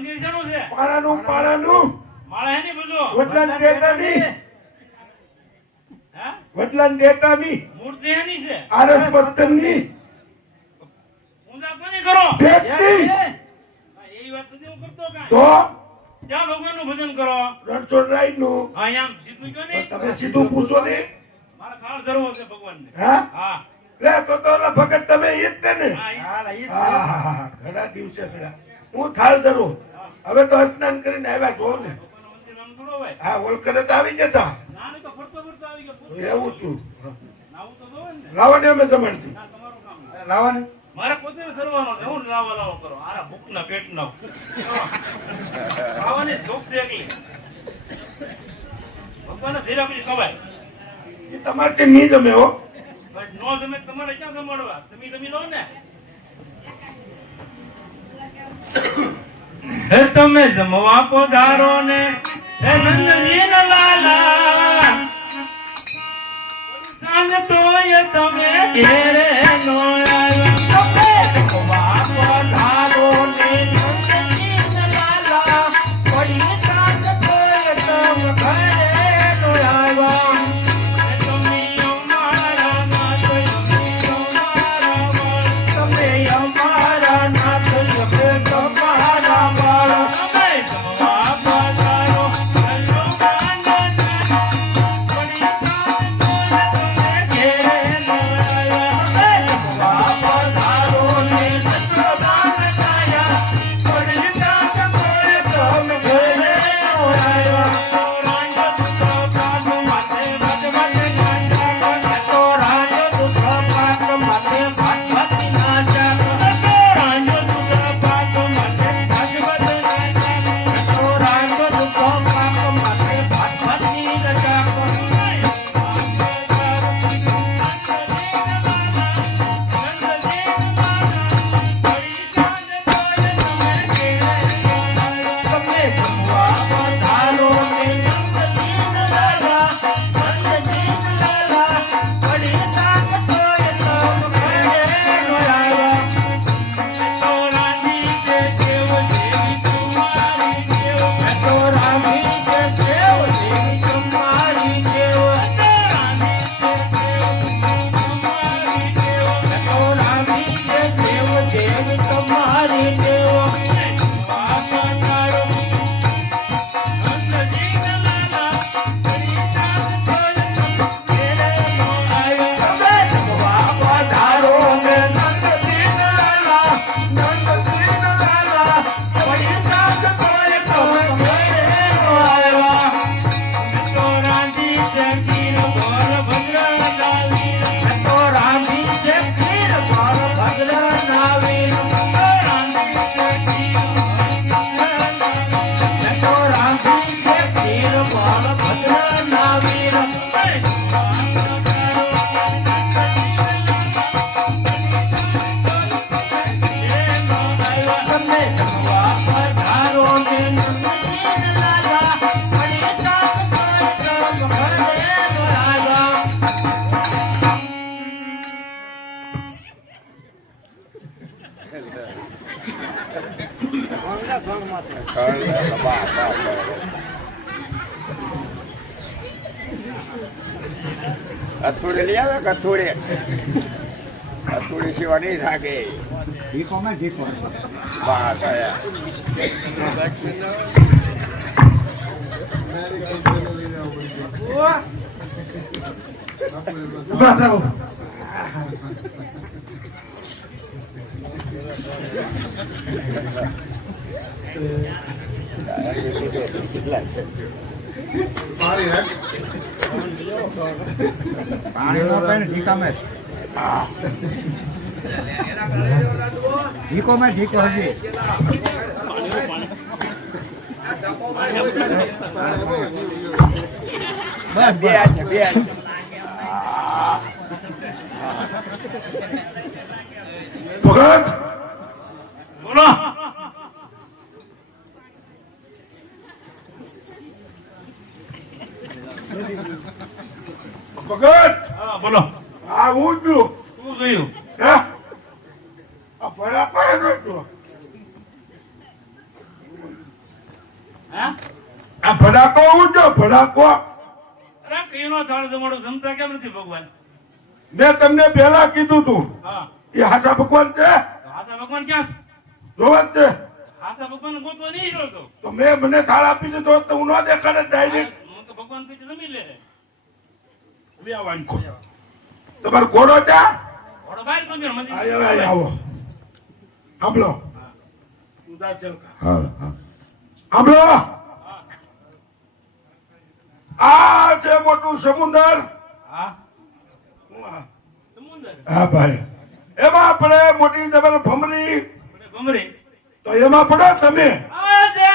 મંદિર શેનું છે? પાણાનું માળા હેની બધું? વડલાન દેતાની હે? વડલાન દેતાની મૂર્તિ હેની છે? આરસ વર્તનની પૂજા કોની કરો? ભેટની હા, એ વાત નથી હું કરતો કાંઈ. તો ક્યાં ભગવાનનું ભજન કરો? રણછોડરાયનું હા, અહીંયા સીધું કયો નહીં? તમે સીધું પૂછો ને મારે ખાળ ધરવો છે ભગવાનને. હા હા, લે તો ઓલા ભગત તમે ઈ જ તે ને હા, ઈ. હા ઘણા દિવસે થયા હું થાળ ધરું હવે તો સ્નાન કરીને આવ્યા છો ને ભગવાનનું મંદિર આમ થોડું હોય. હા ઓળખરે તો આવી જતા ના, નહીં તો ફરતો ફરતો આવી ગયો. એવું છું નાવું તો જોવે ને. લાવને અમે જમાડતી ના, તમારું કામ નહીં. લાવને મારે પોતે સરવાનો છે. હું લાવો લાવો કરો. આરા ભૂખના પેટના. ખાવાની જ ભૂખ છે એકલી. ભગવાનને ધીરે પછી ખવાય. એ તમારે તે નહીં જમે હો બસ નો જમે તો તમારે ક્યાં જમાડવા? તમે જમી લો ને. હે તમે જમવા પધારો ને હે નંદજી ના લાલા સાંજ તોય તમે ઘેરે નો આવ્યા. તમે જમવા પધારો ને નંદજી ના લાલા કોઈ સાંજ તોય તમે ઘરે નો આવ્યા. તમે અમારા નાથ તમે અમારા નાથ તમારા બાળ તમે જમવા પધારો હલો કથોડે લઈ આવે કથોડે કથોડી સિવાય નહીં થાકે ઢીકો માં ઢીકો વાહ કયા પાણી નો પાણી ઢીકા માં ઢીકો માં ઢીકો હજી બસ બે છે બે ભગત બોલો. ભગત હા, બોલો. આ હું છું શું થયું? હે આ ભલા પાડે છું હા આ ભડાકો ઉજો ભડાકો. અરે કઈનો થાળ જમાડો જમતા કેમ નથી ભગવાન? મેં તમને પહેલા કીધું તું હા એ હાચા ભગવાન છે, હાથા ભગવાન ક્યાં છે? જોવા જ છે. હાથા ભગવાન ગોતવા નહીં રહ્યો તો તો મેં મને થાળ આપી દીધો હોત તો હું ન દેખાડે ડાયરેક્ટ. હું તો ભગવાન પછી જમી લે. તમારો ઘોડો છે? ઘોડો બહાર ગમ્યો મંદિર. આયો આવો સાંભળો ઉદાસ ચલકા. સાંભળો આ છે મોટું સમુદ્ર. હા હું આ. સમુદ્ર હા ભાઈ એમાં આપણે મોટી જબર ભમરી ભમરી તો એમાં પડો તમે. આજે